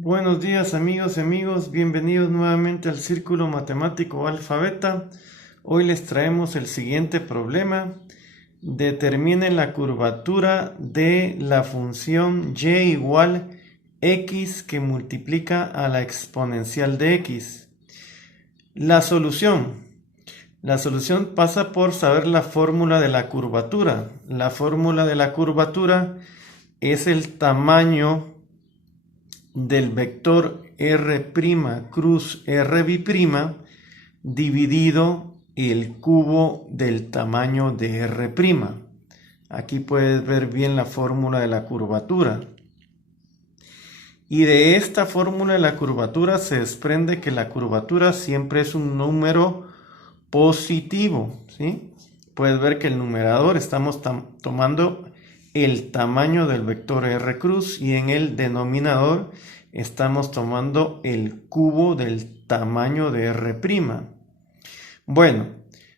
Buenos días amigos y amigos, bienvenidos nuevamente al Círculo Matemático Alfa Beta. Hoy les traemos el siguiente problema. Determine la curvatura de la función y igual x que multiplica a la exponencial de x. La solución. La solución pasa por saber la fórmula de la curvatura. La fórmula de la curvatura es el tamaño del vector r' cruz r' dividido el cubo del tamaño de r'. Aquí puedes ver bien la fórmula de la curvatura. Y de esta fórmula de la curvatura se desprende que la curvatura siempre es un número positivo, ¿sí? Puedes ver que el numerador estamos tomando el tamaño del vector r cruz y en el denominador estamos tomando el cubo del tamaño de r'. Bueno,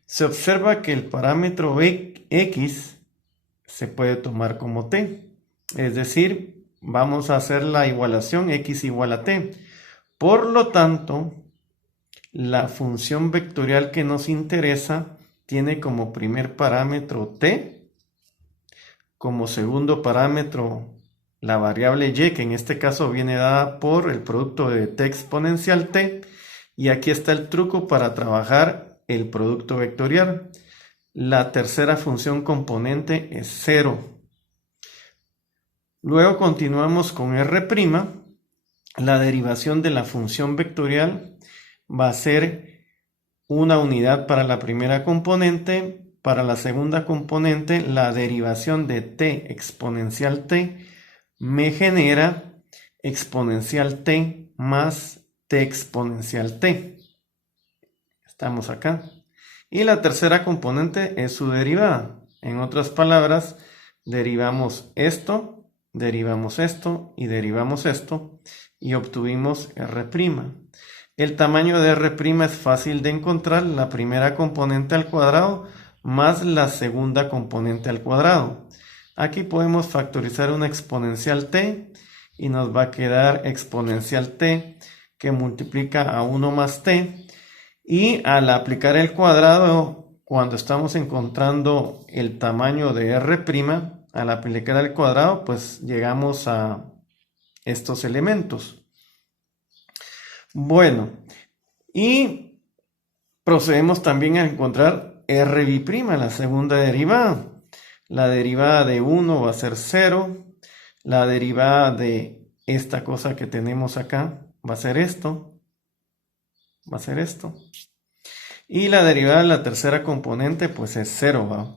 se observa que el parámetro x se puede tomar como t, es decir, vamos a hacer la igualación x igual a t. Por lo tanto, la función vectorial que nos interesa tiene como primer parámetro t, como segundo parámetro la variable y, que en este caso viene dada por el producto de t exponencial t, y aquí está el truco para trabajar el producto vectorial. La tercera función componente es 0. Luego continuamos con r'. La derivación de la función vectorial va a ser una unidad para la primera componente. Para la segunda componente, la derivación de t exponencial t me genera exponencial t más t exponencial t. Estamos acá. Y la tercera componente es su derivada. En otras palabras, derivamos esto y derivamos esto y obtuvimos r'. El tamaño de r' es fácil de encontrar, la primera componente al cuadrado más la segunda componente al cuadrado. Aquí podemos factorizar una exponencial t y nos va a quedar exponencial t que multiplica a 1 más t. Y al aplicar el cuadrado, cuando estamos encontrando el tamaño de r', al aplicar el cuadrado, pues llegamos a estos elementos. Bueno, y procedemos también a encontrar r', la segunda derivada. La derivada de 1 va a ser 0. La derivada de esta cosa que tenemos acá va a ser esto. Va a ser esto. Y la derivada de la tercera componente pues es 0, ¿va?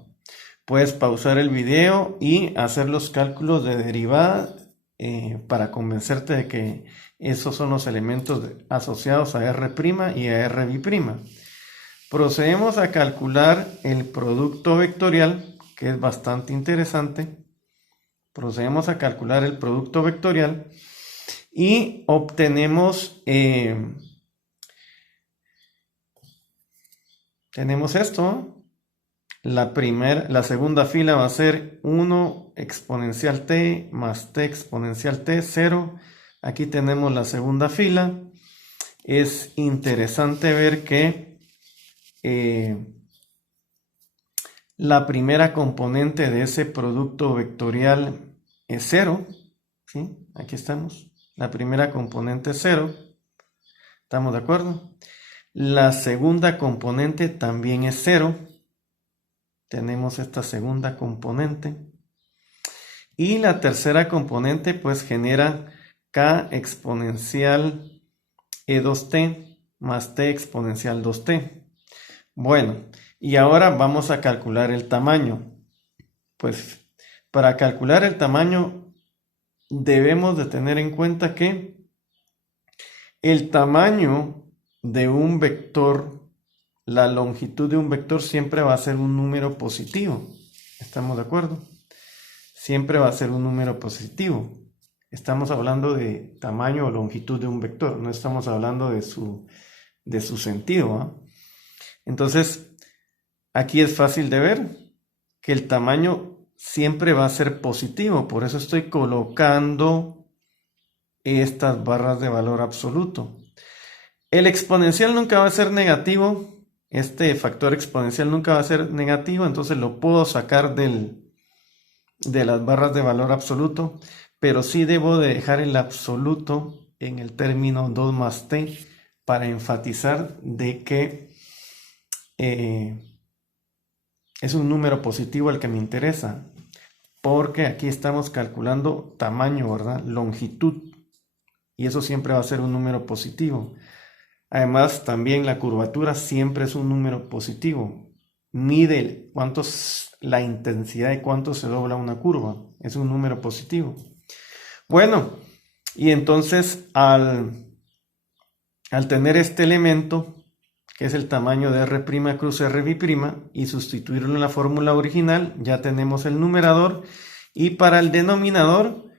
Puedes pausar el video y hacer los cálculos de derivada para convencerte de que esos son los elementos asociados a r' y a r'. Procedemos a calcular el producto vectorial, que es bastante interesante. Procedemos a calcular el producto vectorial y obtenemos tenemos esto. La segunda fila va a ser 1 exponencial t más t exponencial t, 0. Aquí tenemos la segunda fila. Es interesante ver que la primera componente de ese producto vectorial es 0. ¿Sí? Aquí estamos. La primera componente es 0. ¿Estamos de acuerdo? La segunda componente también es 0. Tenemos esta segunda componente. Y la tercera componente pues genera k exponencial e2t más t exponencial 2t. Bueno, y ahora vamos a calcular el tamaño. Pues para calcular el tamaño debemos de tener en cuenta que el tamaño de un vector, la longitud de un vector siempre va a ser un número positivo. ¿Estamos de acuerdo? Siempre va a ser un número positivo. Estamos hablando de tamaño o longitud de un vector, no estamos hablando de su sentido, ¿eh? Entonces, aquí es fácil de ver que el tamaño siempre va a ser positivo, por eso estoy colocando estas barras de valor absoluto. El exponencial nunca va a ser negativo. Este factor exponencial nunca va a ser negativo, entonces lo puedo sacar de las barras de valor absoluto, pero sí debo de dejar el absoluto en el término 2 más t para enfatizar de que es un número positivo el que me interesa, porque aquí estamos calculando tamaño, ¿verdad? Longitud, y eso siempre va a ser un número positivo. Además, también la curvatura siempre es un número positivo. Mide la intensidad de cuánto se dobla una curva. Es un número positivo. Bueno, y entonces al tener este elemento, que es el tamaño de R' cruz RB', y sustituirlo en la fórmula original, ya tenemos el numerador. Y para el denominador,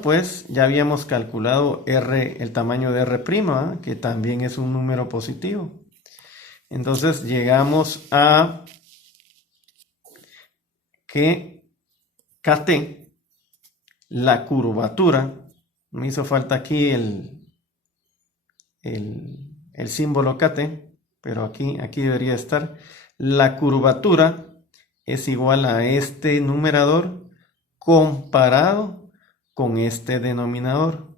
pues ya habíamos calculado el tamaño de R', ¿eh? Que también es un número positivo. Entonces llegamos a que KT, la curvatura, me hizo falta aquí el símbolo KT, pero aquí debería estar. La curvatura es igual a este numerador comparado con este denominador.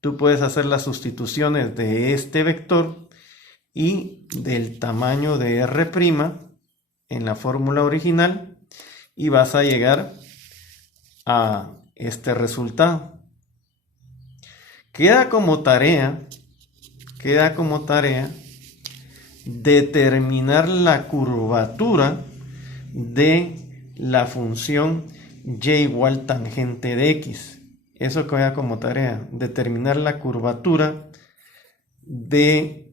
Tú puedes hacer las sustituciones de este vector y del tamaño de R' en la fórmula original y vas a llegar a este resultado. Queda como tarea determinar la curvatura de la función y igual tangente de x. Eso queda como tarea, determinar la curvatura de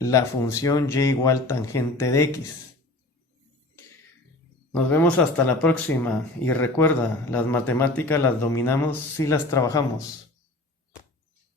la función y igual tangente de x. Nos vemos hasta la próxima y recuerda, las matemáticas las dominamos si las trabajamos.